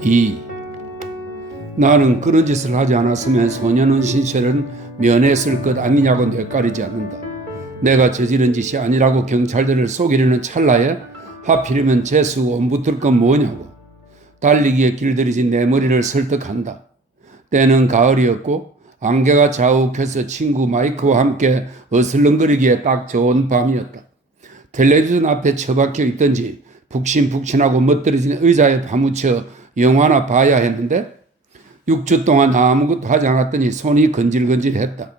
2. 나는 그런 짓을 하지 않았으면 소년은 신세를 면했을 것 아니냐고 뇌까리지 않는다. 내가 저지른 짓이 아니라고 경찰들을 속이려는 찰나에 하필이면 재수 옴붙을 건 뭐냐고 달리기에 길들이진 내 머리를 설득한다. 때는 가을이었고 안개가 자욱해서 친구 마이크와 함께 어슬렁거리기에 딱 좋은 밤이었다. 텔레비전 앞에 처박혀 있던지 푹신푹신하고 멋들어진 의자에 파묻혀 영화나 봐야 했는데 6주 동안 아무것도 하지 않았더니 손이 건질건질했다.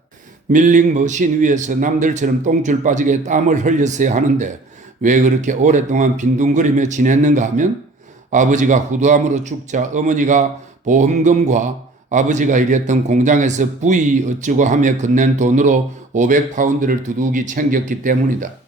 밀링 머신 위에서 남들처럼 똥줄 빠지게 땀을 흘렸어야 하는데 왜 그렇게 오랫동안 빈둥거리며 지냈는가 하면 아버지가 후두암으로 죽자 어머니가 보험금과 아버지가 일했던 공장에서 부이 어쩌고 하며 건넨 돈으로 500파운드를 두둑이 챙겼기 때문이다.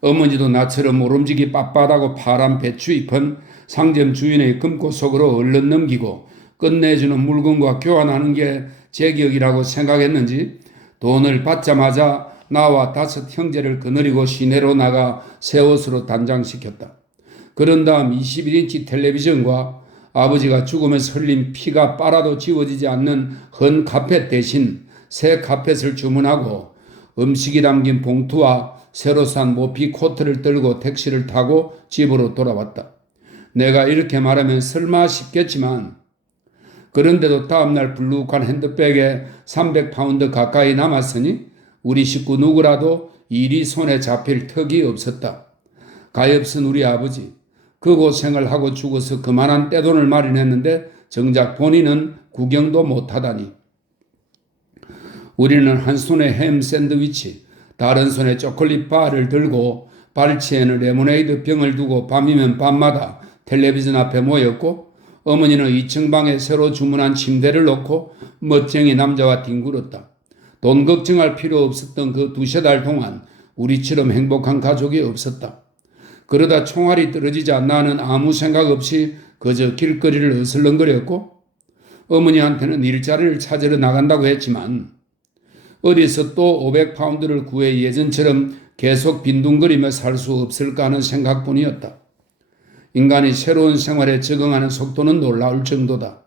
어머니도 나처럼 모름지기 빳빳하고 파란 배추 잎은 상점 주인의 금고 속으로 얼른 넘기고 끝내주는 물건과 교환하는 게 제격이라고 생각했는지 돈을 받자마자 나와 5 형제를 거느리고 시내로 나가 새 옷으로 단장시켰다. 그런 다음 21인치 텔레비전과 아버지가 죽으면서 흘린 피가 빨아도 지워지지 않는 헌 카펫 대신 새 카펫을 주문하고 음식이 담긴 봉투와 새로 산 모피 코트를 들고 택시를 타고 집으로 돌아왔다. 내가 이렇게 말하면 설마 싶겠지만 그런데도 다음날 불룩한 핸드백에 300파운드 가까이 남았으니 우리 식구 누구라도 일이 손에 잡힐 턱이 없었다. 가엾은 우리 아버지. 그 고생을 하고 죽어서 그만한 떼돈을 마련했는데 정작 본인은 구경도 못하다니. 우리는 한 손에 햄 샌드위치, 다른 손에 초콜릿 바를 들고 발치에는 레모네이드 병을 두고 밤이면 밤마다 텔레비전 앞에 모였고 어머니는 2층 방에 새로 주문한 침대를 놓고 멋쟁이 남자와 뒹굴었다. 돈 걱정할 필요 없었던 그 2-3달 동안 우리처럼 행복한 가족이 없었다. 그러다 총알이 떨어지자 나는 아무 생각 없이 그저 길거리를 어슬렁거렸고 어머니한테는 일자리를 찾으러 나간다고 했지만 어디서 또 500파운드를 구해 예전처럼 계속 빈둥거리며 살 수 없을까 하는 생각뿐이었다. 인간이 새로운 생활에 적응하는 속도는 놀라울 정도다.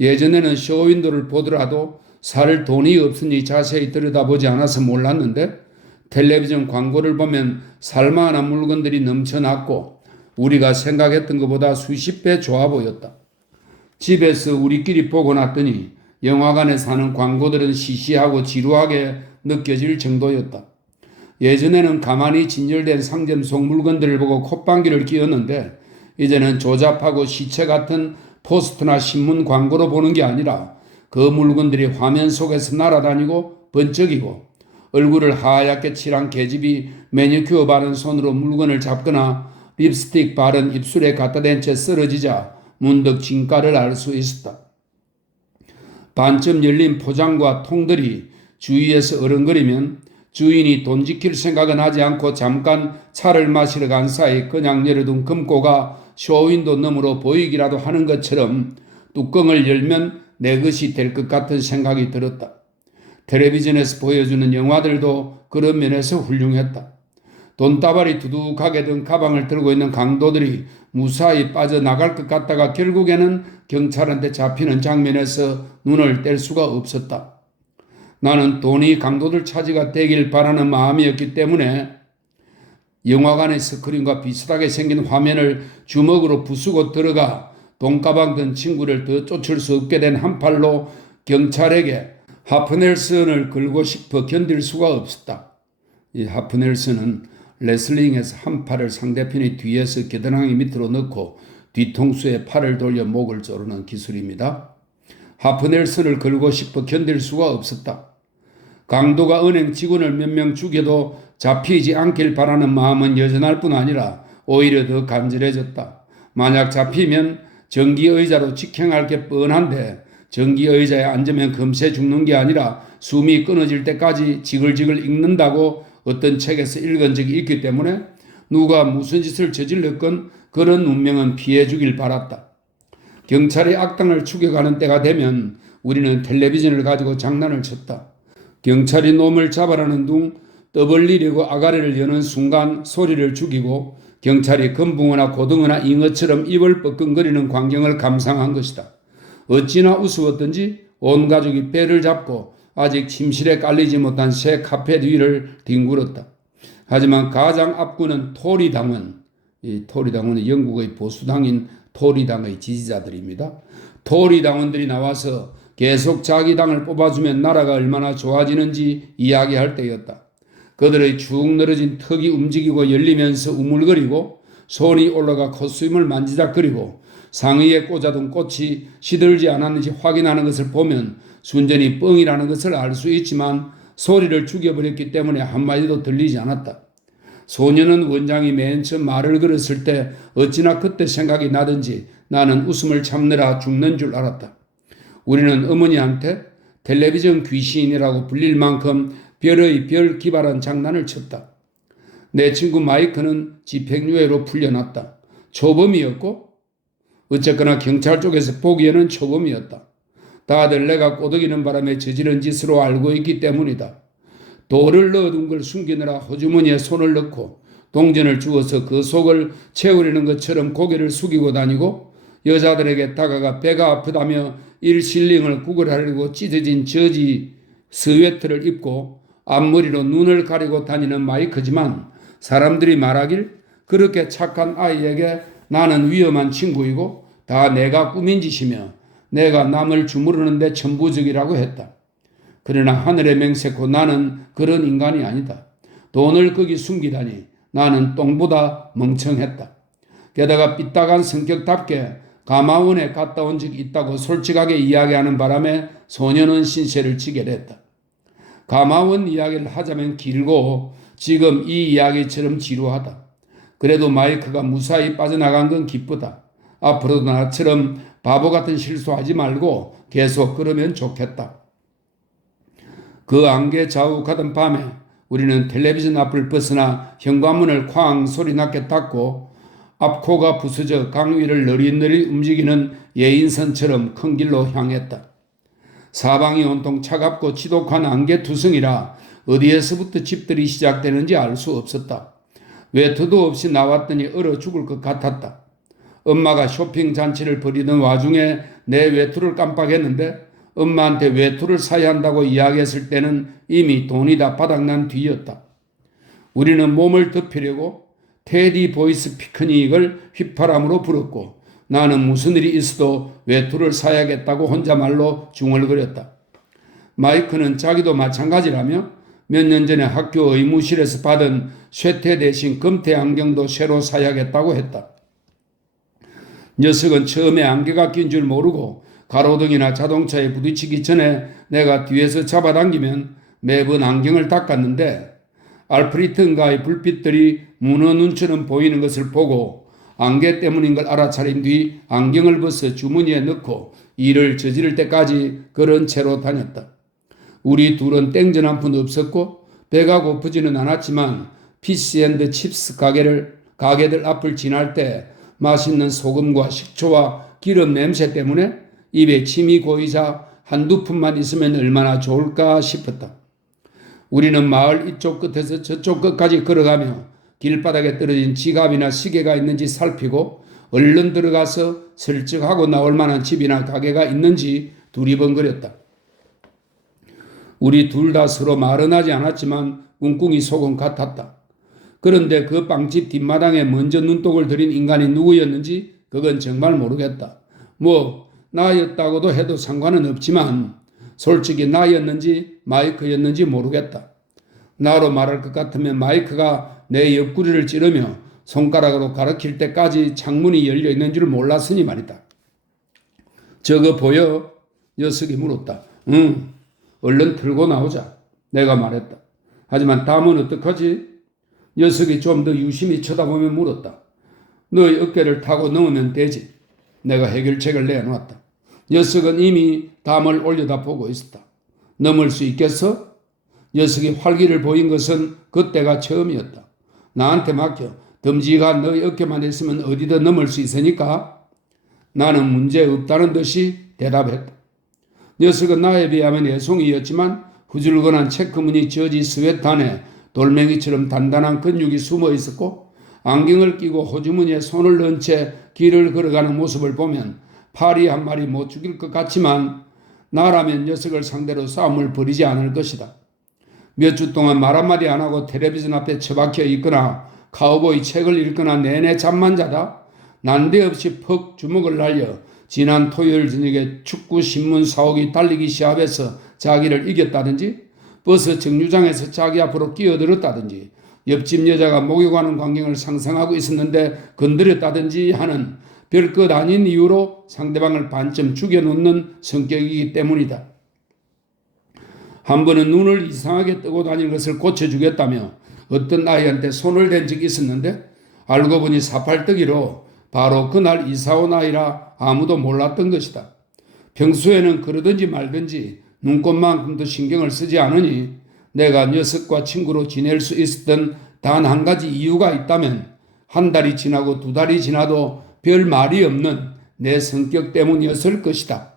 예전에는 쇼윈도를 보더라도 살 돈이 없으니 자세히 들여다보지 않아서 몰랐는데 텔레비전 광고를 보면 살만한 물건들이 넘쳐났고 우리가 생각했던 것보다 수십 배 좋아 보였다. 집에서 우리끼리 보고 났더니 영화관에서 하는 광고들은 시시하고 지루하게 느껴질 정도였다. 예전에는 가만히 진열된 상점 속 물건들을 보고 콧방귀를 뀌었는데 이제는 조잡하고 시체 같은 포스터나 신문 광고로 보는 게 아니라 그 물건들이 화면 속에서 날아다니고 번쩍이고 얼굴을 하얗게 칠한 계집이 매니큐어 바른 손으로 물건을 잡거나 립스틱 바른 입술에 갖다 댄 채 쓰러지자 문득 진가를 알 수 있었다. 반쯤 열린 포장과 통들이 주위에서 어른거리면 주인이 돈 지킬 생각은 하지 않고 잠깐 차를 마시러 간 사이 그냥 열어둔 금고가 쇼윈도 너머로 보이기라도 하는 것처럼 뚜껑을 열면 내 것이 될 것 같은 생각이 들었다. 텔레비전에서 보여주는 영화들도 그런 면에서 훌륭했다. 돈다발이 두둑하게 든 가방을 들고 있는 강도들이 무사히 빠져나갈 것 같다가 결국에는 경찰한테 잡히는 장면에서 눈을 뗄 수가 없었다. 나는 돈이 강도들 차지가 되길 바라는 마음이었기 때문에 영화관의 스크린과 비슷하게 생긴 화면을 주먹으로 부수고 들어가 돈가방 든 친구를 더 쫓을 수 없게 된 한팔로 경찰에게 하프넬슨을 걸고 싶어 견딜 수가 없었다. 이 하프넬슨은 레슬링에서 한 팔을 상대편의 뒤에서 겨드랑이 밑으로 넣고 뒤통수에 팔을 돌려 목을 조르는 기술입니다. 하프넬슨을 걸고 싶어 견딜 수가 없었다. 강도가 은행 직원을 몇 명 죽여도 잡히지 않길 바라는 마음은 여전할 뿐 아니라 오히려 더 간절해졌다. 만약 잡히면 전기의자로 직행할 게 뻔한데 전기의자에 앉으면 금세 죽는 게 아니라 숨이 끊어질 때까지 지글지글 읽는다고 어떤 책에서 읽은 적이 있기 때문에 누가 무슨 짓을 저질렀건 그런 운명은 피해 주길 바랐다. 경찰이 악당을 추격하는 때가 되면 우리는 텔레비전을 가지고 장난을 쳤다. 경찰이 놈을 잡아라는 둥 떠벌리려고 아가리를 여는 순간 소리를 죽이고 경찰이 금붕어나 고등어나 잉어처럼 입을 뻐끔거리는 광경을 감상한 것이다. 어찌나 우스웠던지 온 가족이 배를 잡고 아직 침실에 깔리지 못한 새 카펫 위를 뒹굴었다. 하지만 가장 앞구는 토리당원, 이 토리당원은 영국의 보수당인 토리당의 지지자들입니다. 토리당원들이 나와서 계속 자기 당을 뽑아주면 나라가 얼마나 좋아지는지 이야기할 때였다. 그들의 축 늘어진 턱이 움직이고 열리면서 우물거리고 손이 올라가 콧수염을 만지작거리고 상의에 꽂아둔 꽃이 시들지 않았는지 확인하는 것을 보면 순전히 뻥이라는 것을 알 수 있지만 소리를 죽여버렸기 때문에 한마디도 들리지 않았다. 소녀는 원장이 맨 처음 말을 걸었을 때 어찌나 그때 생각이 나든지 나는 웃음을 참느라 죽는 줄 알았다. 우리는 어머니한테 텔레비전 귀신이라고 불릴 만큼 별의 별 기발한 장난을 쳤다. 내 친구 마이크는 집행유예로 풀려났다. 초범이었고 어쨌거나 경찰 쪽에서 보기에는 초범이었다. 다들 내가 꼬드기는 바람에 저지른 짓으로 알고 있기 때문이다. 돌을 넣어둔 걸 숨기느라 호주머니에 손을 넣고 동전을 주어서 그 속을 채우려는 것처럼 고개를 숙이고 다니고 여자들에게 다가가 배가 아프다며 1실링을 구걸하려고 찢어진 저지 스웨터를 입고 앞머리로 눈을 가리고 다니는 마이크지만 사람들이 말하길 그렇게 착한 아이에게 나는 위험한 친구이고 다 내가 꾸민 짓이며 내가 남을 주무르는데 천부적이라고 했다. 그러나 하늘의 맹세코 나는 그런 인간이 아니다. 돈을 거기 숨기다니 나는 똥보다 멍청했다. 게다가 삐딱한 성격답게 가마원에 갔다 온 적이 있다고 솔직하게 이야기하는 바람에 소녀는 신세를 지게 됐다. 가마원 이야기를 하자면 길고 지금 이 이야기처럼 지루하다. 그래도 마이크가 무사히 빠져나간 건 기쁘다. 앞으로도 나처럼 바보 같은 실수하지 말고 계속 그러면 좋겠다. 그 안개 자욱하던 밤에 우리는 텔레비전 앞을 벗어나 현관문을 쾅 소리나게 닫고 앞코가 부서져 강 위를 너릿너릿 움직이는 예인선처럼 큰 길로 향했다. 사방이 온통 차갑고 지독한 안개투성이라 어디에서부터 집들이 시작되는지 알 수 없었다. 외투도 없이 나왔더니 얼어 죽을 것 같았다. 엄마가 쇼핑 잔치를 벌이던 와중에 내 외투를 깜빡했는데 엄마한테 외투를 사야 한다고 이야기했을 때는 이미 돈이 다 바닥난 뒤였다. 우리는 몸을 덮이려고 테디 보이스 피크닉을 휘파람으로 불었고 나는 무슨 일이 있어도 외투를 사야겠다고 혼자말로 중얼거렸다. 마이크는 자기도 마찬가지라며 몇 년 전에 학교 의무실에서 받은 쇠퇴 대신 금태 안경도 새로 사야겠다고 했다. 녀석은 처음에 안개가 낀 줄 모르고 가로등이나 자동차에 부딪히기 전에 내가 뒤에서 잡아당기면 매번 안경을 닦았는데 알프리트인가의 불빛들이 문어 눈처럼 보이는 것을 보고 안개 때문인 걸 알아차린 뒤 안경을 벗어 주머니에 넣고 일을 저지를 때까지 그런 채로 다녔다. 우리 둘은 땡전 한 푼 없었고 배가 고프지는 않았지만 피시앤드칩스 가게들 앞을 지날 때 맛있는 소금과 식초와 기름 냄새 때문에 입에 침이 고이자 한두 푼만 있으면 얼마나 좋을까 싶었다. 우리는 마을 이쪽 끝에서 저쪽 끝까지 걸어가며 길바닥에 떨어진 지갑이나 시계가 있는지 살피고 얼른 들어가서 설적하고 나올 만한 집이나 가게가 있는지 두리번거렸다. 우리 둘 다 서로 말은 하지 않았지만 꿍꿍이 속은 같았다. 그런데 그 빵집 뒷마당에 먼저 눈독을 들인 인간이 누구였는지 그건 정말 모르겠다. 뭐 나였다고도 해도 상관은 없지만 솔직히 나였는지 마이크였는지 모르겠다. 나로 말할 것 같으면 마이크가 내 옆구리를 찌르며 손가락으로 가리킬 때까지 창문이 열려 있는 줄 몰랐으니 말이다. 저거 보여? 녀석이 물었다. 응, 얼른 틀고 나오자. 내가 말했다. 하지만 다음은 어떡하지? 녀석이 좀 더 유심히 쳐다보며 물었다. 너의 어깨를 타고 넘으면 되지. 내가 해결책을 내놓았다. 녀석은 이미 담을 올려다 보고 있었다. 넘을 수 있겠어? 녀석이 활기를 보인 것은 그때가 처음이었다. 나한테 맡겨. 덤지가 너의 어깨만 있으면 어디든 넘을 수 있으니까. 나는 문제 없다는 듯이 대답했다. 녀석은 나에 비하면 애송이였지만 후줄근한 체크무늬 저지 스웨터 안에 돌멩이처럼 단단한 근육이 숨어 있었고 안경을 끼고 호주머니에 손을 넣은 채 길을 걸어가는 모습을 보면 파리 한 마리 못 죽일 것 같지만 나라면 녀석을 상대로 싸움을 벌이지 않을 것이다. 몇 주 동안 말 한마디 안 하고 텔레비전 앞에 처박혀 있거나 카우보이 책을 읽거나 내내 잠만 자다 난데없이 퍽 주먹을 날려 지난 토요일 저녁에 축구 신문 사옥이 달리기 시합에서 자기를 이겼다든지 버스 정류장에서 자기 앞으로 끼어들었다든지 옆집 여자가 목욕하는 광경을 상상하고 있었는데 건드렸다든지 하는 별것 아닌 이유로 상대방을 반쯤 죽여놓는 성격이기 때문이다. 한 번은 눈을 이상하게 뜨고 다니는 것을 고쳐주겠다며 어떤 아이한테 손을 댄 적이 있었는데 알고 보니 사팔뜨기로 바로 그날 이사온 아이라 아무도 몰랐던 것이다. 평소에는 그러든지 말든지 눈꽃만큼도 신경을 쓰지 않으니 내가 녀석과 친구로 지낼 수 있었던 단 한 가지 이유가 있다면 한 달이 지나고 두 달이 지나도 별 말이 없는 내 성격 때문이었을 것이다.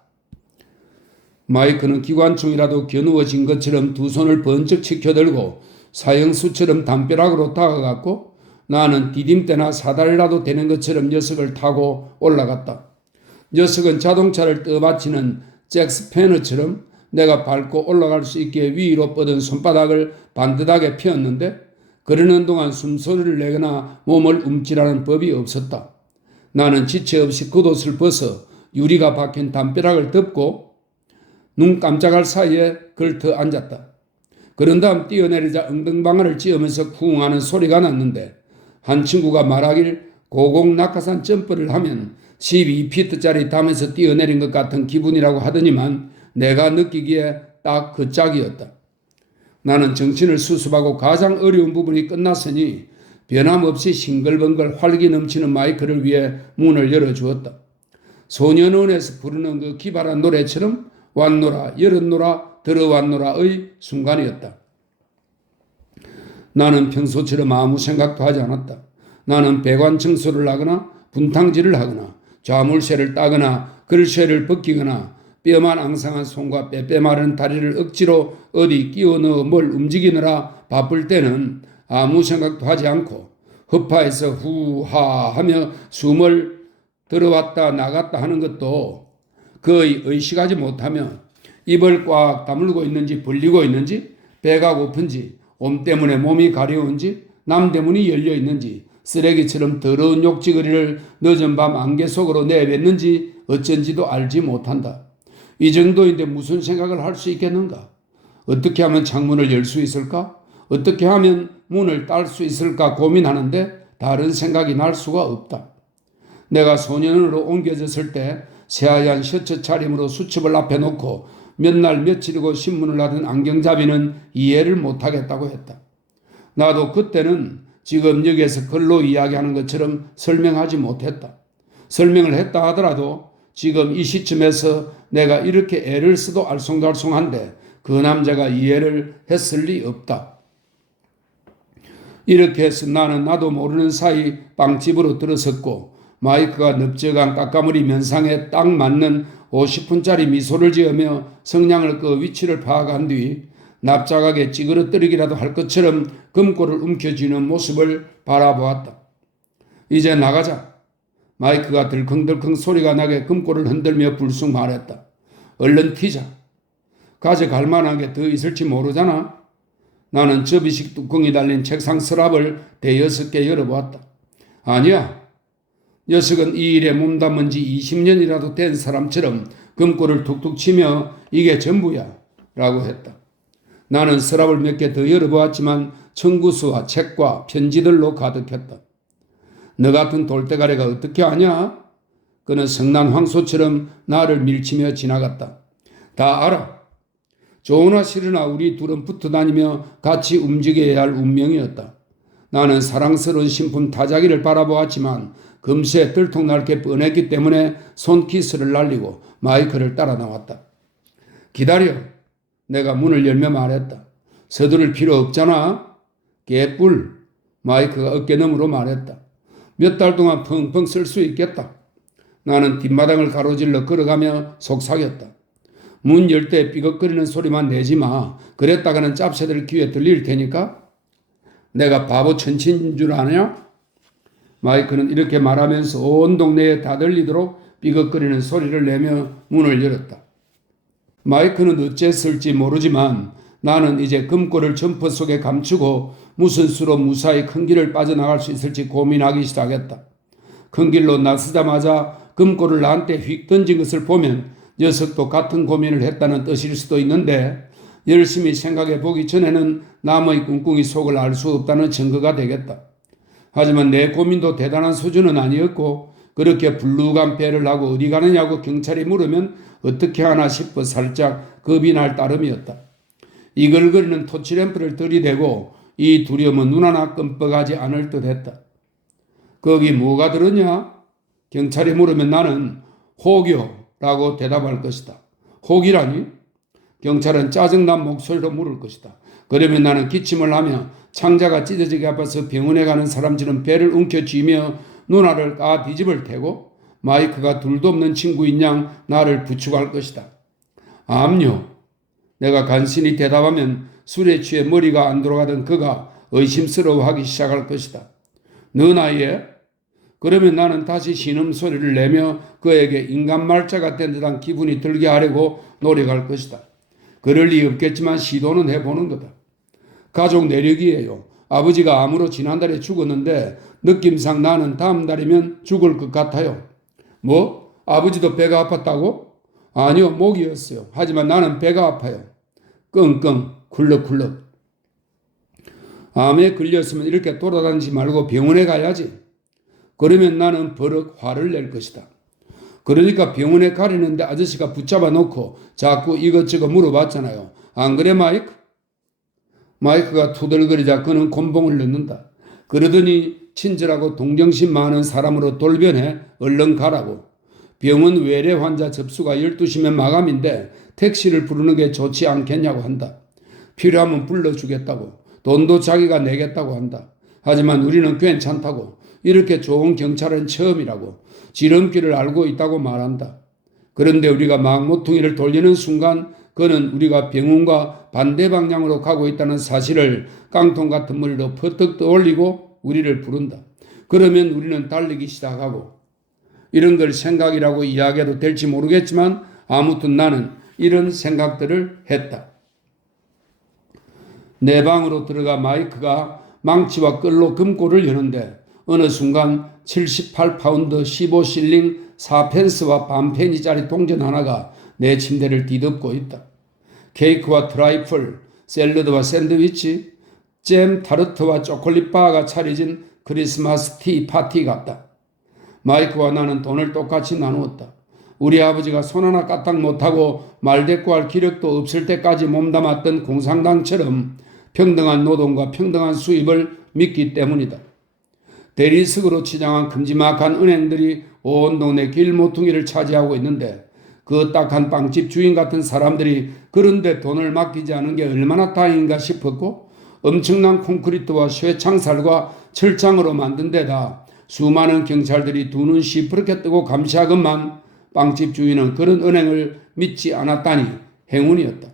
마이크는 기관총이라도 겨누어진 것처럼 두 손을 번쩍 치켜들고 사형수처럼 담벼락으로 다가갔고 나는 디딤대나 사다리라도 되는 것처럼 녀석을 타고 올라갔다. 녀석은 자동차를 떠받치는 잭스패너처럼 내가 밟고 올라갈 수 있게 위로 뻗은 손바닥을 반듯하게 펴었는데 그러는 동안 숨소리를 내거나 몸을 움찔하는 법이 없었다. 나는 지체 없이 겉옷을 벗어 유리가 박힌 담벼락을 덮고 눈 깜짝할 사이에 걸터 앉았다. 그런 다음 뛰어내리자 엉덩방아를 찧으면서 쿵하는 소리가 났는데 한 친구가 말하길 고공 낙하산 점프를 하면 12피트짜리 담에서 뛰어내린 것 같은 기분이라고 하더니만 내가 느끼기에 딱 그 짝이었다. 나는 정신을 수습하고 가장 어려운 부분이 끝났으니 변함없이 싱글벙글 활기 넘치는 마이크를 위해 문을 열어주었다. 소년원에서 부르는 그 기발한 노래처럼 왔노라 열었노라 들어왔노라의 순간이었다. 나는 평소처럼 아무 생각도 하지 않았다. 나는 배관 청소를 하거나 분탕질을 하거나 자물쇠를 따거나 글쇠를 벗기거나 뼈만 앙상한 손과 빼빼 마른 다리를 억지로 어디 끼워 넣어 뭘 움직이느라 바쁠 때는 아무 생각도 하지 않고 허파에서 후하 하며 숨을 들어왔다 나갔다 하는 것도 거의 의식하지 못하며 입을 꽉 다물고 있는지 벌리고 있는지 배가 고픈지 옴 때문에 몸이 가려운지 남대문이 열려 있는지 쓰레기처럼 더러운 욕지거리를 늦은 밤 안개 속으로 내뱉는지 어쩐지도 알지 못한다. 이 정도인데 무슨 생각을 할 수 있겠는가? 어떻게 하면 창문을 열 수 있을까? 어떻게 하면 문을 딸 수 있을까 고민하는데 다른 생각이 날 수가 없다. 내가 소년원으로 옮겨졌을 때 새하얀 셔츠 차림으로 수첩을 앞에 놓고 몇 날 며칠이고 신문을 하던 안경잡이는 이해를 못하겠다고 했다. 나도 그때는 지금 여기에서 글로 이야기하는 것처럼 설명하지 못했다. 설명을 했다 하더라도 지금 이 시점에서 내가 이렇게 애를 써도 알쏭달쏭한데 그 남자가 이해를 했을 리 없다. 이렇게 해서 나는 나도 모르는 사이 빵집으로 들어섰고 마이크가 넓적한 까까머리 면상에 딱 맞는 50분짜리 미소를 지으며 성냥을 그 위치를 파악한 뒤 납작하게 찌그러뜨리기라도 할 것처럼 금고를 움켜쥐는 모습을 바라보았다. 이제 나가자. 마이크가 덜컹덜컹 소리가 나게 금고를 흔들며 불쑥 말했다. 얼른 튀자. 가져갈 만한 게 더 있을지 모르잖아. 나는 접이식 뚜껑이 달린 책상 서랍을 대여섯 개 열어보았다. 아니야. 녀석은 이 일에 몸담은 지 20년이라도 된 사람처럼 금고를 툭툭 치며 이게 전부야 라고 했다. 나는 서랍을 몇 개 더 열어보았지만 청구서와 책과 편지들로 가득했다. 너 같은 돌대가리가 어떻게 아냐? 그는 성난 황소처럼 나를 밀치며 지나갔다. 다 알아. 좋으나 싫으나 우리 둘은 붙어 다니며 같이 움직여야 할 운명이었다. 나는 사랑스러운 신품 타자기를 바라보았지만 금세 들통날 게 뻔했기 때문에 손키스를 날리고 마이크를 따라 나왔다. 기다려. 내가 문을 열며 말했다. 서두를 필요 없잖아. 개뿔. 마이크가 어깨너머로 말했다. 몇 달 동안 펑펑 쓸 수 있겠다. 나는 뒷마당을 가로질러 걸어가며 속삭였다. 문 열 때 삐걱거리는 소리만 내지 마. 그랬다가는 짭새들 귀에 들릴 테니까. 내가 바보 천치인 줄 아냐? 마이크는 이렇게 말하면서 온 동네에 다 들리도록 삐걱거리는 소리를 내며 문을 열었다. 마이크는 어째서일지 모르지만 나는 이제 금고를 점퍼 속에 감추고 무슨 수로 무사히 큰 길을 빠져나갈 수 있을지 고민하기 시작했다. 큰 길로 나서자마자 금고를 나한테 휙 던진 것을 보면 녀석도 같은 고민을 했다는 뜻일 수도 있는데 열심히 생각해 보기 전에는 남의 꿍꿍이 속을 알 수 없다는 증거가 되겠다. 하지만 내 고민도 대단한 수준은 아니었고 그렇게 불룩한 배를 하고 어디 가느냐고 경찰이 물으면 어떻게 하나 싶어 살짝 겁이 날 따름이었다. 이글거리는 토치램프를 들이대고 이 두려움은 눈 하나 끔뻑하지 않을 듯했다. 거기 뭐가 들었냐? 경찰이 물으면 나는 혹여라고 대답할 것이다. 혹이라니? 경찰은 짜증난 목소리로 물을 것이다. 그러면 나는 기침을 하며 창자가 찢어지게 아파서 병원에 가는 사람처럼 배를 움켜쥐며 누나를 까 뒤집을 테고 마이크가 둘도 없는 친구인 양 나를 부축할 것이다. 암요. 내가 간신히 대답하면 술에 취해 머리가 안 돌아가던 그가 의심스러워하기 시작할 것이다. 너 나이에? 그러면 나는 다시 신음소리를 내며 그에게 인간 말자가 된 듯한 기분이 들게 하려고 노력할 것이다. 그럴 리 없겠지만 시도는 해보는 거다. 가족 내력이에요. 아버지가 암으로 지난달에 죽었는데 느낌상 나는 다음 달이면 죽을 것 같아요. 뭐? 아버지도 배가 아팠다고? 아니요, 목이었어요. 하지만 나는 배가 아파요. 끙끙, 굴럭굴럭. 암에 걸렸으면 이렇게 돌아다니지 말고 병원에 가야지. 그러면 나는 버럭 화를 낼 것이다. 그러니까 병원에 가려는데 아저씨가 붙잡아 놓고 자꾸 이것저것 물어봤잖아요. 안 그래, 마이크? 마이크가 투덜거리자 그는 곤봉을 넣는다. 그러더니 친절하고 동정심 많은 사람으로 돌변해 얼른 가라고. 병원 외래 환자 접수가 12시면 마감인데 택시를 부르는 게 좋지 않겠냐고 한다. 필요하면 불러주겠다고. 돈도 자기가 내겠다고 한다. 하지만 우리는 괜찮다고. 이렇게 좋은 경찰은 처음이라고. 지름길을 알고 있다고 말한다. 그런데 우리가 막 모퉁이를 돌리는 순간 그는 우리가 병원과 반대 방향으로 가고 있다는 사실을 깡통 같은 머리로 퍼뜩 떠올리고 우리를 부른다. 그러면 우리는 달리기 시작하고 이런 걸 생각이라고 이야기해도 될지 모르겠지만 아무튼 나는 이런 생각들을 했다. 내 방으로 들어가 마이크가 망치와 끌로 금고를 여는데 어느 순간 78파운드 15실링 4펜스와 반페니짜리 동전 하나가 내 침대를 뒤덮고 있다. 케이크와 트라이플, 샐러드와 샌드위치, 잼, 타르트와 초콜릿 바가 차려진 크리스마스 티 파티 같다. 마이크와 나는 돈을 똑같이 나누었다. 우리 아버지가 손 하나 까딱 못하고 말대꾸할 기력도 없을 때까지 몸담았던 공산당처럼 평등한 노동과 평등한 수입을 믿기 때문이다. 대리석으로 치장한 큼지막한 은행들이 온 동네 길모퉁이를 차지하고 있는데 그 딱한 빵집 주인 같은 사람들이 그런데 돈을 맡기지 않은 게 얼마나 다행인가 싶었고 엄청난 콘크리트와 쇠창살과 철장으로 만든 데다 수많은 경찰들이 두 눈 시퍼렇게 뜨고 감시하건만 빵집 주인은 그런 은행을 믿지 않았다니 행운이었다.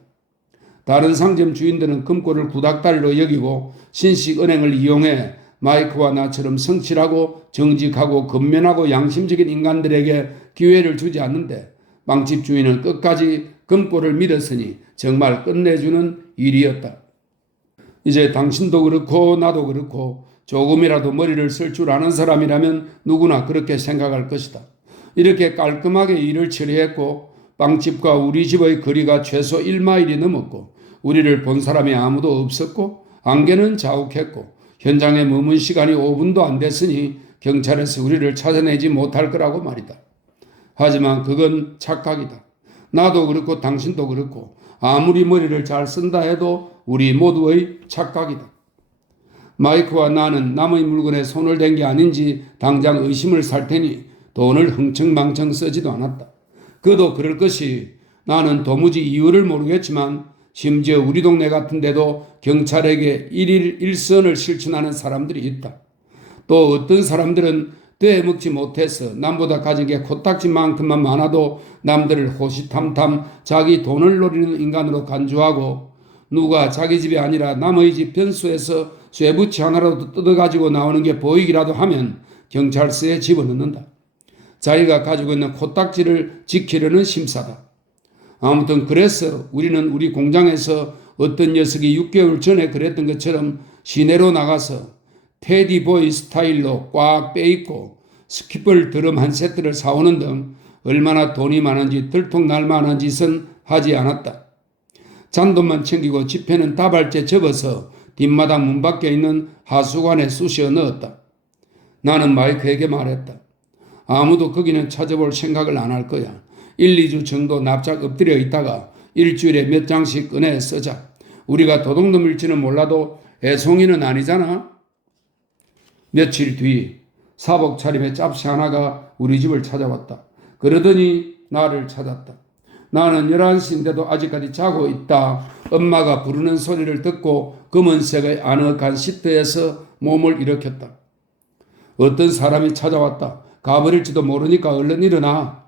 다른 상점 주인들은 금고를 구닥다리로 여기고 신식은행을 이용해 마이크와 나처럼 성실하고 정직하고 근면하고 양심적인 인간들에게 기회를 주지 않는데 빵집 주인은 끝까지 금고를 믿었으니 정말 끝내주는 일이었다. 이제 당신도 그렇고 나도 그렇고 조금이라도 머리를 쓸 줄 아는 사람이라면 누구나 그렇게 생각할 것이다. 이렇게 깔끔하게 일을 처리했고 빵집과 우리 집의 거리가 최소 1마일이 넘었고 우리를 본 사람이 아무도 없었고 안개는 자욱했고 현장에 머문 시간이 5분도 안 됐으니 경찰에서 우리를 찾아내지 못할 거라고 말이다. 하지만 그건 착각이다. 나도 그렇고 당신도 그렇고 아무리 머리를 잘 쓴다 해도 우리 모두의 착각이다. 마이크와 나는 남의 물건에 손을 댄 게 아닌지 당장 의심을 살 테니 돈을 흥청망청 쓰지도 않았다. 그도 그럴 것이 나는 도무지 이유를 모르겠지만 심지어 우리 동네 같은 데도 경찰에게 일일 일선을 실천하는 사람들이 있다. 또 어떤 사람들은 되먹지 못해서 남보다 가진 게 코딱지만큼만 많아도 남들을 호시탐탐 자기 돈을 노리는 인간으로 간주하고 누가 자기 집이 아니라 남의 집 변수에서 쇠붙이 하나라도 뜯어가지고 나오는 게 보이기라도 하면 경찰서에 집어넣는다. 자기가 가지고 있는 코딱지를 지키려는 심사다. 아무튼 그래서 우리는 우리 공장에서 어떤 녀석이 6개월 전에 그랬던 것처럼 시내로 나가서 테디보이 스타일로 꽉 빼입고 스키플 드럼 한 세트를 사오는 등 얼마나 돈이 많은지 들통날만한 짓은 하지 않았다. 잔돈만 챙기고 지폐는 다발째 접어서 뒷마당 문 밖에 있는 하수관에 쑤시어 넣었다. 나는 마이크에게 말했다. 아무도 거기는 찾아볼 생각을 안 할 거야. 1, 2주 정도 납작 엎드려 있다가 일주일에 몇 장씩 꺼내 쓰자. 우리가 도둑놈일지는 몰라도 애송이는 아니잖아. 며칠 뒤 사복 차림의 짭새 하나가 우리 집을 찾아왔다. 그러더니 나를 찾았다. 나는 11시인데도 아직까지 자고 있다. 엄마가 부르는 소리를 듣고 검은색의 아늑한 시트에서 몸을 일으켰다. 어떤 사람이 찾아왔다. 가버릴지도 모르니까 얼른 일어나.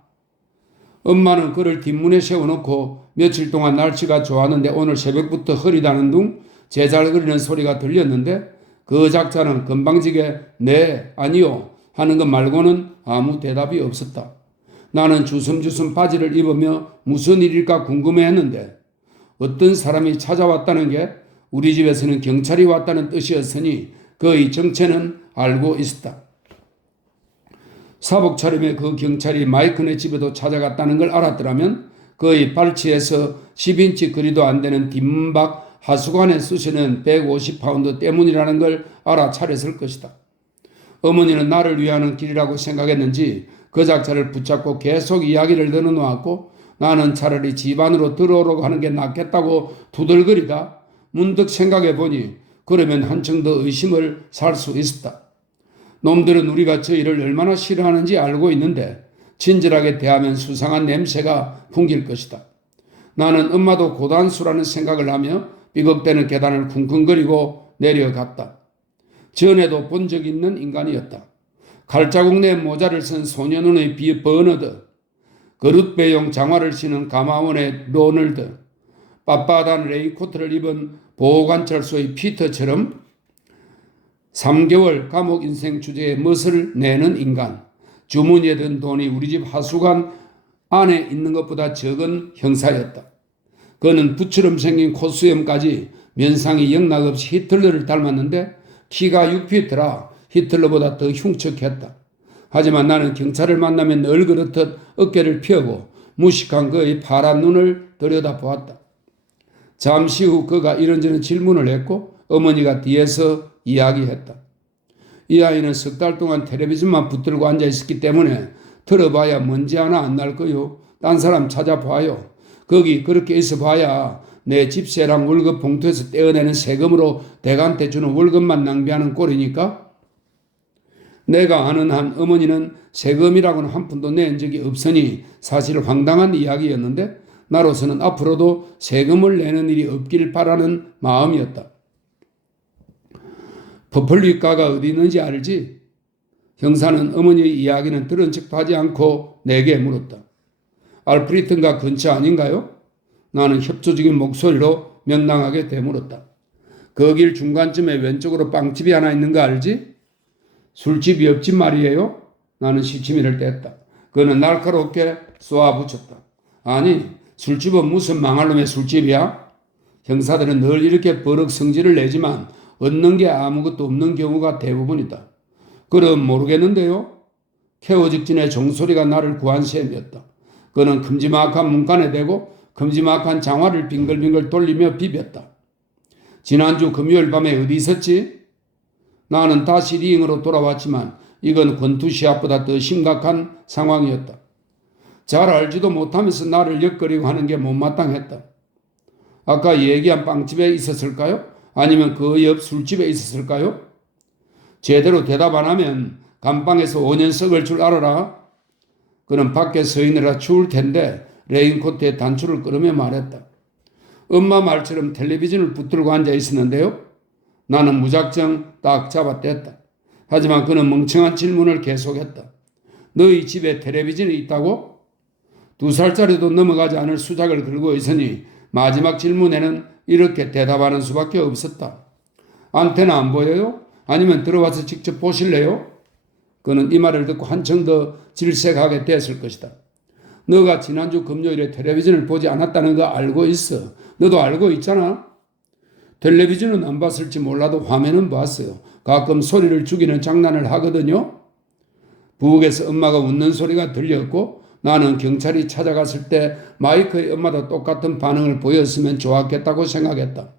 엄마는 그를 뒷문에 세워놓고 며칠 동안 날씨가 좋았는데 오늘 새벽부터 흐리다는 둥 제잘거리는 소리가 들렸는데 그 작자는 건방지게 네, 아니요 하는 것 말고는 아무 대답이 없었다. 나는 주섬주섬 바지를 입으며 무슨 일일까 궁금해했는데 어떤 사람이 찾아왔다는 게 우리 집에서는 경찰이 왔다는 뜻이었으니 그의 정체는 알고 있었다. 사복 차림의 그 경찰이 마이크네 집에도 찾아갔다는 걸 알았더라면 그의 발치에서 10인치 거리도 안 되는 뒷문밖 하수관에 쑤시는 150파운드 때문이라는 걸 알아차렸을 것이다. 어머니는 나를 위하는 길이라고 생각했는지 그 작자를 붙잡고 계속 이야기를 늘어놓았고 나는 차라리 집 안으로 들어오라고 하는 게 낫겠다고 두들거리다 문득 생각해보니 그러면 한층 더 의심을 살 수 있었다. 놈들은 우리가 저희를 얼마나 싫어하는지 알고 있는데 친절하게 대하면 수상한 냄새가 풍길 것이다. 나는 엄마도 고단수라는 생각을 하며 삐걱대는 계단을 쿵쿵거리고 내려갔다. 전에도 본 적 있는 인간이었다. 칼자국 낸 모자를 쓴 소년원의 버너드, 그룻배용 장화를 신은 가마원의 로널드, 빳빳한 레이코트를 입은 보호관찰소의 피터처럼 3개월 감옥 인생 주제에 멋을 내는 인간, 주머니에 든 돈이 우리 집 하수관 안에 있는 것보다 적은 형사였다. 그는 붓처럼 생긴 콧수염까지 면상이 영락없이 히틀러를 닮았는데 키가 6피트라 히틀러보다 더 흉측했다. 하지만 나는 경찰을 만나면 늘 그렇듯 어깨를 펴고 무식한 그의 파란 눈을 들여다보았다. 잠시 후 그가 이런저런 질문을 했고 어머니가 뒤에서 이야기했다. 이 아이는 석 달 동안 텔레비전만 붙들고 앉아 있었기 때문에 들어봐야 먼지 하나 안 날 거요. 딴 사람 찾아봐요. 거기 그렇게 있어봐야 내 집세랑 월급 봉투에서 떼어내는 세금으로 댁한테 주는 월급만 낭비하는 꼴이니까. 내가 아는 한 어머니는 세금이라고는 한 푼도 낸 적이 없으니 사실 황당한 이야기였는데 나로서는 앞으로도 세금을 내는 일이 없길 바라는 마음이었다. 퍼플리카가 어디 있는지 알지? 형사는 어머니의 이야기는 들은 척도 하지 않고 내게 물었다. 알프리튼가 근처 아닌가요? 나는 협조적인 목소리로 명랑하게 되물었다. 그 길 중간쯤에 왼쪽으로 빵집이 하나 있는 거 알지? 술집 옆집 말이에요? 나는 시치미를 뗐다. 그는 날카롭게 쏘아붙였다. 아니, 술집은 무슨 망할 놈의 술집이야? 형사들은 늘 이렇게 버럭 성질을 내지만 얻는 게 아무것도 없는 경우가 대부분이다. 그럼 모르겠는데요? 케어 직전에 종소리가 나를 구한 셈이었다. 그는 큼지막한 문간에 대고 큼지막한 장화를 빙글빙글 돌리며 비볐다. 지난주 금요일 밤에 어디 있었지? 나는 다시 링으로 돌아왔지만 이건 권투 시합보다 더 심각한 상황이었다. 잘 알지도 못하면서 나를 엿거리고 하는 게 못마땅했다. 아까 얘기한 빵집에 있었을까요? 아니면 그 옆 술집에 있었을까요? 제대로 대답 안 하면 감방에서 5년 썩을 줄 알아라. 그는 밖에 서 있느라 추울 텐데 레인코트에 단추를 끌으며 말했다. 엄마 말처럼 텔레비전을 붙들고 앉아 있었는데요. 나는 무작정 딱 잡아댔다. 하지만 그는 멍청한 질문을 계속했다. 너희 집에 텔레비전이 있다고? 2살짜리도 넘어가지 않을 수작을 걸고 있으니 마지막 질문에는 이렇게 대답하는 수밖에 없었다. 안테나 안 보여요? 아니면 들어와서 직접 보실래요? 그는 이 말을 듣고 한층 더 질색하게 됐을 것이다. 너가 지난주 금요일에 텔레비전을 보지 않았다는 거 알고 있어. 너도 알고 있잖아. 텔레비전은 안 봤을지 몰라도 화면은 봤어요. 가끔 소리를 죽이는 장난을 하거든요. 부엌에서 엄마가 웃는 소리가 들렸고 나는 경찰이 찾아갔을 때 마이크의 엄마도 똑같은 반응을 보였으면 좋았겠다고 생각했다.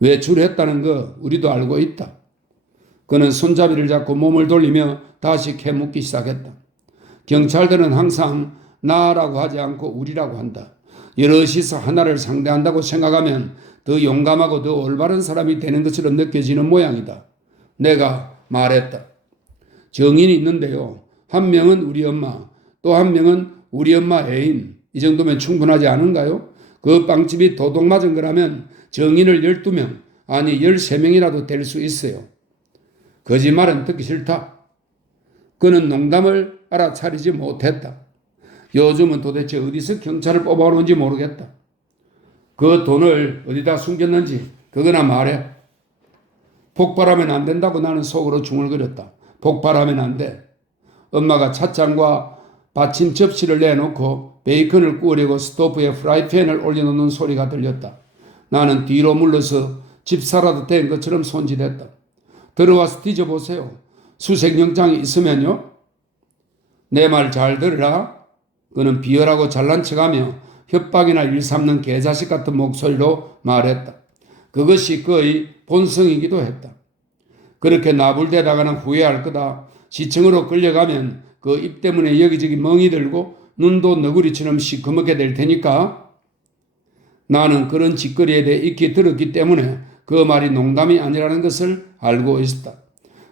외출했다는 거 우리도 알고 있다. 그는 손잡이를 잡고 몸을 돌리며 다시 캐묻기 시작했다. 경찰들은 항상 나라고 하지 않고 우리라고 한다. 여럿이서 하나를 상대한다고 생각하면 더 용감하고 더 올바른 사람이 되는 것처럼 느껴지는 모양이다. 내가 말했다. 정인이 있는데요. 한 명은 우리 엄마, 또 한 명은 우리 엄마 애인. 이 정도면 충분하지 않은가요? 그 빵집이 도둑 맞은 거라면 정인을 12명, 아니 13명이라도 될 수 있어요. 거짓말은 듣기 싫다. 그는 농담을 알아차리지 못했다. 요즘은 도대체 어디서 경찰을 뽑아오는지 모르겠다. 그 돈을 어디다 숨겼는지 그거나 말해. 폭발하면 안 된다고 나는 속으로 중얼거렸다. 폭발하면 안 돼. 엄마가 찻잔과 받침 접시를 내놓고 베이컨을 구우려고 스토브에 프라이팬을 올려놓는 소리가 들렸다. 나는 뒤로 물러서 집사라도 된 것처럼 손짓했다. 들어와서 뒤져보세요. 수색영장이 있으면요. 내 말 잘 들으라. 그는 비열하고 잘난 척하며 협박이나 일삼는 개자식 같은 목소리로 말했다. 그것이 그의 본성이기도 했다. 그렇게 나불대다가는 후회할 거다. 시청으로 끌려가면 그 입 때문에 여기저기 멍이 들고 눈도 너구리처럼 시커멓게 될 테니까. 나는 그런 짓거리에 대해 익히 들었기 때문에 그 말이 농담이 아니라는 것을 알고 있었다.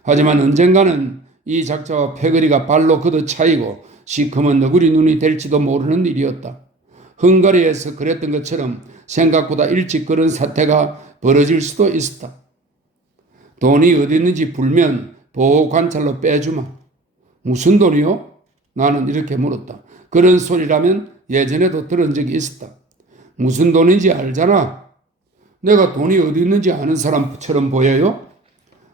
하지만 언젠가는 이 작자와 패거리가 발로 걷어차이고 시커먼 너구리 눈이 될지도 모르는 일이었다. 헝가리에서 그랬던 것처럼 생각보다 일찍 그런 사태가 벌어질 수도 있었다. 돈이 어디 있는지 불면 보호 관찰로 빼주마. 무슨 돈이요? 나는 이렇게 물었다. 그런 소리라면 예전에도 들은 적이 있었다. 무슨 돈인지 알잖아. 내가 돈이 어디 있는지 아는 사람처럼 보여요?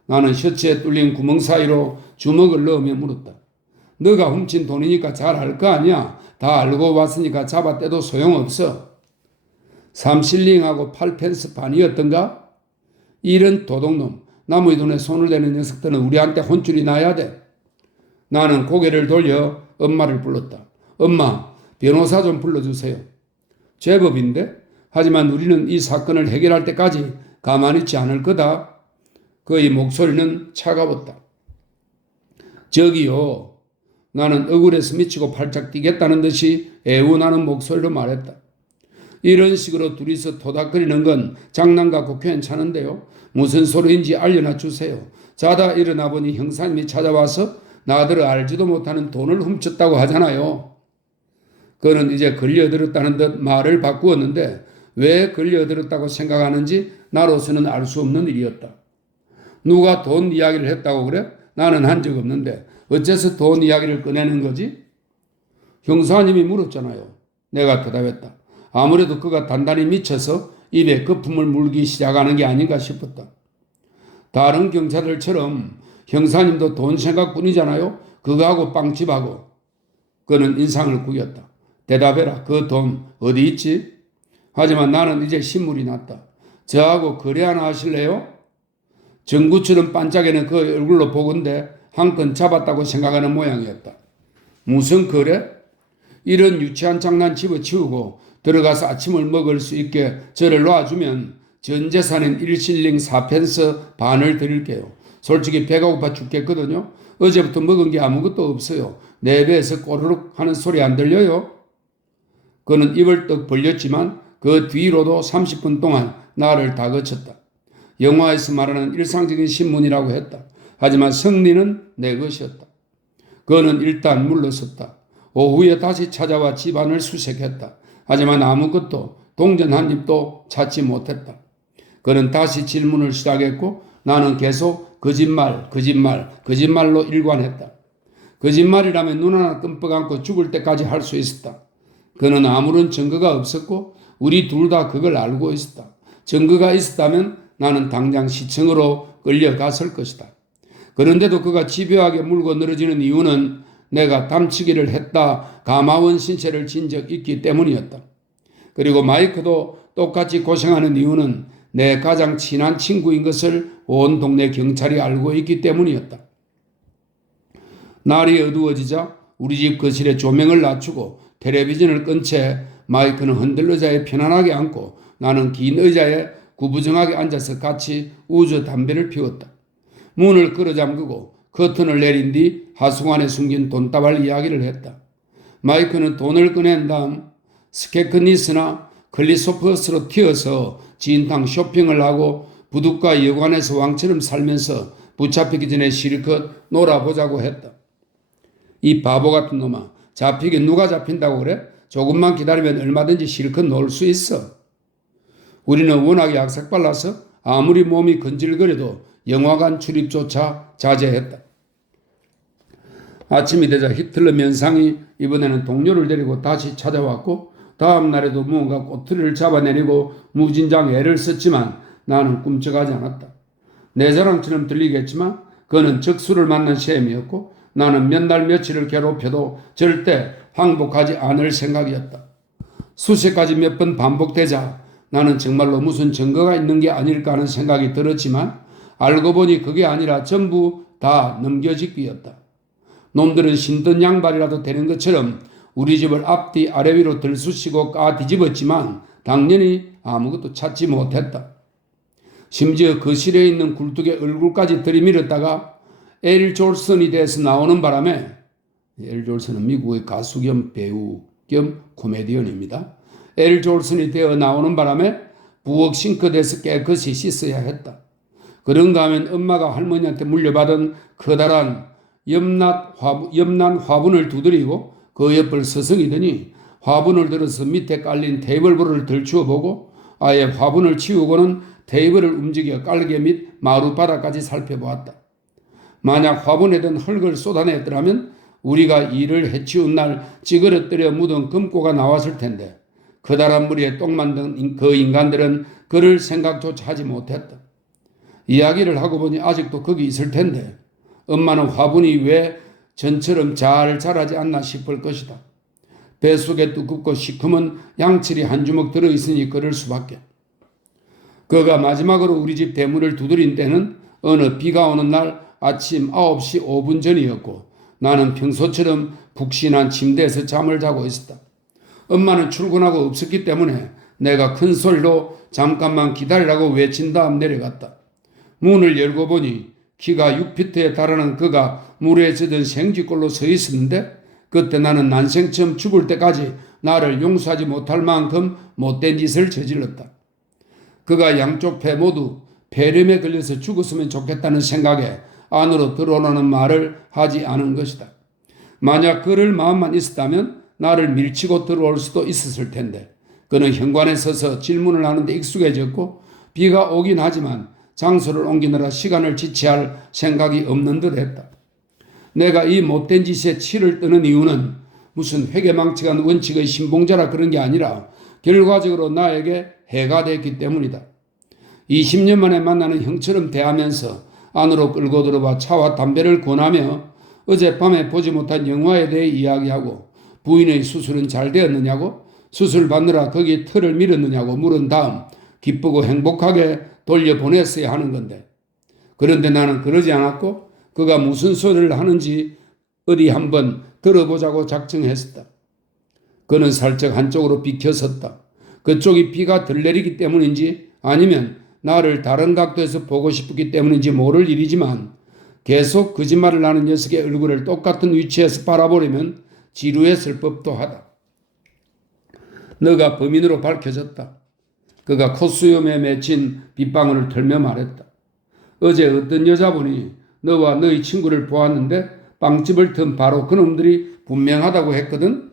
나는 셔츠에 뚫린 구멍 사이로 주먹을 넣으며 물었다. 너가 훔친 돈이니까 잘 알 거 아니야. 다 알고 왔으니까 잡아떼도 소용없어. 3실링하고 8펜스 반이었던가? 이런 도둑놈. 남의 돈에 손을 대는 녀석들은 우리한테 혼쭐이 나야 돼. 나는 고개를 돌려 엄마를 불렀다. 엄마, 변호사 좀 불러주세요. 제법인데? 하지만 우리는 이 사건을 해결할 때까지 가만히 있지 않을 거다. 그의 목소리는 차가웠다. 저기요. 나는 억울해서 미치고 팔짝 뛰겠다는 듯이 애원하는 목소리로 말했다. 이런 식으로 둘이서 토닥거리는 건 장난 같고 괜찮은데요. 무슨 소리인지 알려놔 주세요. 자다 일어나 보니 형사님이 찾아와서 나들을 알지도 못하는 돈을 훔쳤다고 하잖아요. 그는 이제 걸려들었다는 듯 말을 바꾸었는데 왜 걸려들었다고 생각하는지 나로서는 알 수 없는 일이었다. 누가 돈 이야기를 했다고 그래? 나는 한 적 없는데 어째서 돈 이야기를 꺼내는 거지? 형사님이 물었잖아요. 내가 대답했다. 아무래도 그가 단단히 미쳐서 입에 거품을 물기 시작하는 게 아닌가 싶었다. 다른 경찰들처럼 형사님도 돈 생각뿐이잖아요. 그거하고 빵집하고. 그는 인상을 구겼다. 대답해라. 그 돈 어디 있지? 하지만 나는 이제 신물이 났다. 저하고 거래 하나 하실래요? 전구처럼 반짝이는 그 얼굴로 보건대 한 건 잡았다고 생각하는 모양이었다. 무슨 거래? 이런 유치한 장난 집어치우고 들어가서 아침을 먹을 수 있게 저를 놔주면 전 재산인 1실링 4펜스 반을 드릴게요. 솔직히 배가 고파 죽겠거든요. 어제부터 먹은 게 아무것도 없어요. 내 배에서 꼬르륵 하는 소리 안 들려요? 그는 입을 떡 벌렸지만 그 뒤로도 30분 동안 나를 다그쳤다. 영화에서 말하는 일상적인 신문이라고 했다. 하지만 승리는 내 것이었다. 그는 일단 물러섰다. 오후에 다시 찾아와 집안을 수색했다. 하지만 아무것도 동전 한 입도 찾지 못했다. 그는 다시 질문을 시작했고 나는 계속 거짓말로 일관했다. 거짓말이라면 눈 하나 끔뻑 감고 죽을 때까지 할 수 있었다. 그는 아무런 증거가 없었고 우리 둘 다 그걸 알고 있었다. 증거가 있었다면 나는 당장 시청으로 끌려갔을 것이다. 그런데도 그가 집요하게 물고 늘어지는 이유는 내가 담치기를 했다 감화원 신세를 진 적 있기 때문이었다. 그리고 마이크도 똑같이 고생하는 이유는 내 가장 친한 친구인 것을 온 동네 경찰이 알고 있기 때문이었다. 날이 어두워지자 우리 집 거실에 조명을 낮추고 텔레비전을 끈 채 마이크는 흔들 의자에 편안하게 앉고 나는 긴 의자에 구부정하게 앉아서 같이 우주 담배를 피웠다. 문을 끌어잠그고 커튼을 내린 뒤 하수관에 숨긴 돈다발 이야기를 했다. 마이크는 돈을 꺼낸 다음 스케크니스나 클리소퍼스로 튀어서 진탕 쇼핑을 하고 부둣가 여관에서 왕처럼 살면서 붙잡히기 전에 실컷 놀아보자고 했다. 이 바보 같은 놈아, 잡히긴 누가 잡힌다고 그래? 조금만 기다리면 얼마든지 실컷 놀 수 있어. 우리는 워낙 약삭발라서 아무리 몸이 근질거려도 영화관 출입조차 자제했다. 아침이 되자 히틀러 면상이 이번에는 동료를 데리고 다시 찾아왔고 다음 날에도 무언가 꼬투리를 잡아내리고 무진장 애를 썼지만 나는 꿈쩍하지 않았다. 내 자랑처럼 들리겠지만 그는 적수를 만난 셈이었고 나는 몇 날 며칠을 괴롭혀도 절대 항복하지 않을 생각이었다. 수세까지 몇 번 반복되자 나는 정말로 무슨 증거가 있는 게 아닐까 하는 생각이 들었지만 알고 보니 그게 아니라 전부 다 넘겨짓기였다. 놈들은 신던 양발이라도 되는 것처럼 우리 집을 앞뒤 아래 위로 들쑤시고 까 뒤집었지만 당연히 아무것도 찾지 못했다. 심지어 거실에 있는 굴뚝의 얼굴까지 들이밀었다가 엘 졸슨이 돼서 나오는 바람에 엘 졸슨은 미국의 가수 겸 배우 겸 코미디언입니다. 엘 졸슨이 되어 나오는 바람에 부엌 싱크대에서 깨끗이 씻어야 했다. 그런가 하면 엄마가 할머니한테 물려받은 커다란 염난 화분을 두드리고 그 옆을 서성이더니 화분을 들어서 밑에 깔린 테이블보를 들추어보고 아예 화분을 치우고는 테이블을 움직여 깔개 및 마룻바닥까지 살펴보았다. 만약 화분에 든 흙을 쏟아냈더라면 우리가 이를 해치운 날 찌그러뜨려 묻은 금고가 나왔을 텐데 커다란 무리에 똥 만든 그 인간들은 그럴 생각조차 하지 못했다. 이야기를 하고 보니 아직도 거기 있을 텐데 엄마는 화분이 왜 전처럼 잘 자라지 않나 싶을 것이다. 뱃속에 두껍고 시커먼 양철이 한 주먹 들어있으니 그럴 수밖에. 그가 마지막으로 우리 집 대문을 두드린 때는 어느 비가 오는 날 아침 9시 5분 전이었고 나는 평소처럼 푹신한 침대에서 잠을 자고 있었다. 엄마는 출근하고 없었기 때문에 내가 큰 소리로 잠깐만 기다리라고 외친 다음 내려갔다. 문을 열고 보니 키가 6피트에 달하는 그가 물에 젖은 생쥐꼴로 서 있었는데 그때 나는 난생 처음 죽을 때까지 나를 용서하지 못할 만큼 못된 짓을 저질렀다. 그가 양쪽 배 모두 폐렴에 걸려서 죽었으면 좋겠다는 생각에 안으로 들어오라는 말을 하지 않은 것이다. 만약 그럴 마음만 있었다면 나를 밀치고 들어올 수도 있었을 텐데 그는 현관에 서서 질문을 하는데 익숙해졌고 비가 오긴 하지만 장소를 옮기느라 시간을 지체할 생각이 없는 듯 했다. 내가 이 못된 짓에 치를 뜨는 이유는 무슨 회계망측한 원칙의 신봉자라 그런 게 아니라 결과적으로 나에게 해가 됐기 때문이다. 20년 만에 만나는 형처럼 대하면서 안으로 끌고 들어와 차와 담배를 권하며 어젯밤에 보지 못한 영화에 대해 이야기하고 부인의 수술은 잘 되었느냐고 수술 받느라 거기 털을 밀었느냐고 물은 다음 기쁘고 행복하게 돌려보냈어야 하는 건데 그런데 나는 그러지 않았고 그가 무슨 소리를 하는지 어디 한번 들어보자고 작정했었다. 그는 살짝 한쪽으로 비켜섰다. 그쪽이 비가 덜 내리기 때문인지 아니면 나를 다른 각도에서 보고 싶었기 때문인지 모를 일이지만 계속 거짓말을 하는 녀석의 얼굴을 똑같은 위치에서 바라보려면 지루했을 법도 하다. 너가 범인으로 밝혀졌다. 그가 콧수염에 맺힌 빗방울을 털며 말했다. 어제 어떤 여자분이 너와 너희 친구를 보았는데 빵집을 튼 바로 그놈들이 분명하다고 했거든.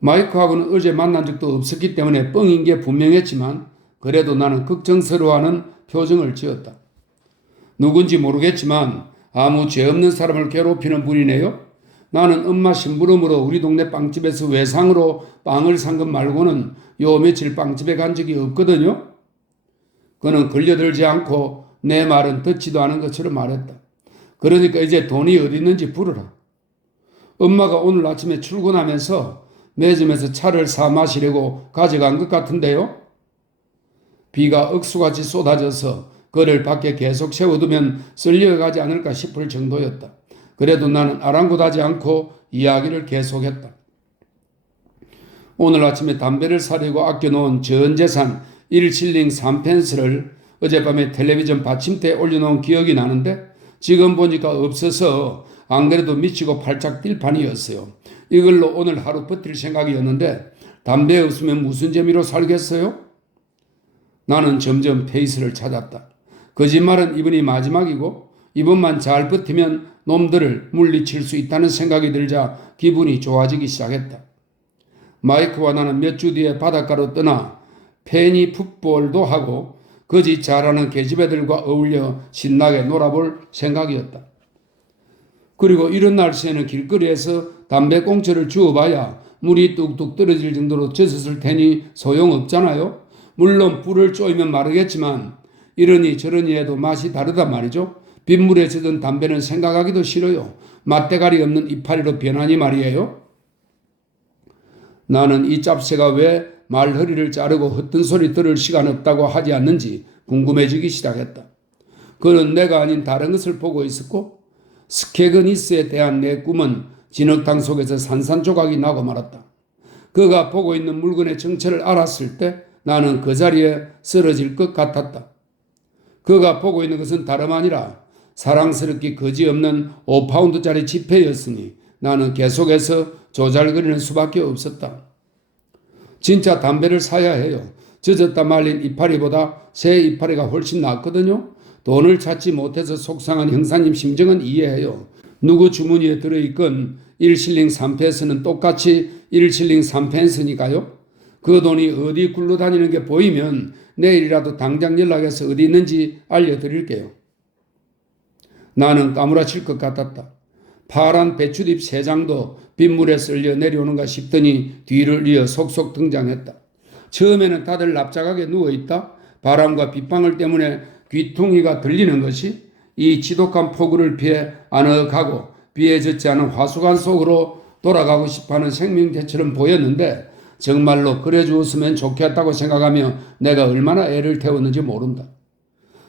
마이크하고는 어제 만난 적도 없었기 때문에 뻥인 게 분명했지만 그래도 나는 걱정스러워하는 표정을 지었다. 누군지 모르겠지만 아무 죄 없는 사람을 괴롭히는 분이네요. 나는 엄마 심부름으로 우리 동네 빵집에서 외상으로 빵을 산 것 말고는 요 며칠 빵집에 간 적이 없거든요. 그는 걸려들지 않고 내 말은 듣지도 않은 것처럼 말했다. 그러니까 이제 돈이 어디 있는지 물어라. 엄마가 오늘 아침에 출근하면서 매점에서 차를 사 마시려고 가져간 것 같은데요. 비가 억수같이 쏟아져서 그를 밖에 계속 세워두면 쓸려가지 않을까 싶을 정도였다. 그래도 나는 아랑곳하지 않고 이야기를 계속했다. 오늘 아침에 담배를 사려고 아껴놓은 전 재산 1실링 3펜스를 어젯밤에 텔레비전 받침대에 올려놓은 기억이 나는데 지금 보니까 없어서 안 그래도 미치고 팔짝 뛸 판이었어요. 이걸로 오늘 하루 버틸 생각이었는데 담배 없으면 무슨 재미로 살겠어요? 나는 점점 페이스를 찾았다. 거짓말은 이번이 마지막이고 이번만 잘 버티면 놈들을 물리칠 수 있다는 생각이 들자 기분이 좋아지기 시작했다. 마이크와 나는 몇 주 뒤에 바닷가로 떠나 페니 풋볼도 하고 거짓 잘하는 계집애들과 어울려 신나게 놀아볼 생각이었다. 그리고 이런 날씨에는 길거리에서 담배꽁초를 주워봐야 물이 뚝뚝 떨어질 정도로 젖었을 테니 소용없잖아요. 물론 불을 쪼이면 마르겠지만 이러니 저러니 해도 맛이 다르단 말이죠. 빗물에 젖은 담배는 생각하기도 싫어요. 맛대가리 없는 이파리로 변하니 말이에요. 나는 이 짭새가 왜 말허리를 자르고 헛된 소리 들을 시간 없다고 하지 않는지 궁금해지기 시작했다. 그는 내가 아닌 다른 것을 보고 있었고 스케그니스에 대한 내 꿈은 진흙탕 속에서 산산조각이 나고 말았다. 그가 보고 있는 물건의 정체를 알았을 때 나는 그 자리에 쓰러질 것 같았다. 그가 보고 있는 것은 다름 아니라 사랑스럽기 거지없는 5파운드짜리 지폐였으니 나는 계속해서 조잘거리는 수밖에 없었다. 진짜 담배를 사야 해요. 젖었다 말린 이파리보다 새 이파리가 훨씬 낫거든요. 돈을 찾지 못해서 속상한 형사님 심정은 이해해요. 누구 주머니에 들어있건 1실링 3펜스는 똑같이 1실링 3펜스니까요. 그 돈이 어디 굴러다니는 게 보이면 내일이라도 당장 연락해서 어디 있는지 알려드릴게요. 나는 까무라칠 것 같았다. 파란 배춧잎 3장도 빗물에 쓸려 내려오는가 싶더니 뒤를 이어 속속 등장했다. 처음에는 다들 납작하게 누워있다. 바람과 빗방울 때문에 귀퉁이가 들리는 것이 이 지독한 폭우를 피해 아늑하고 비에 젖지 않은 화수관 속으로 돌아가고 싶어하는 생명체처럼 보였는데 정말로 그래 주었으면 좋겠다고 생각하며 내가 얼마나 애를 태웠는지 모른다.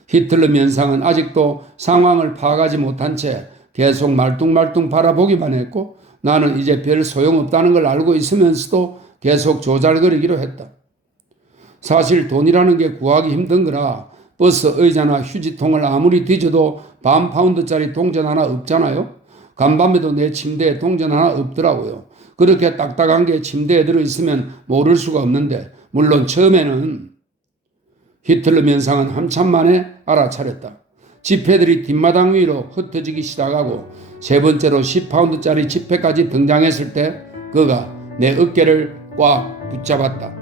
히틀러 면상은 아직도 상황을 파악하지 못한 채 계속 말뚱말뚱 바라보기만 했고 나는 이제 별 소용없다는 걸 알고 있으면서도 계속 조잘거리기로 했다. 사실 돈이라는 게 구하기 힘든 거라 버스 의자나 휴지통을 아무리 뒤져도 반 파운드짜리 동전 하나 없잖아요. 간밤에도 내 침대에 동전 하나 없더라고요. 그렇게 딱딱한 게 침대에 들어있으면 모를 수가 없는데 물론 처음에는 히틀러 면상은 한참 만에 알아차렸다. 지폐들이 뒷마당 위로 흩어지기 시작하고 세 번째로 10파운드짜리 지폐까지 등장했을 때 그가 내 어깨를 꽉 붙잡았다.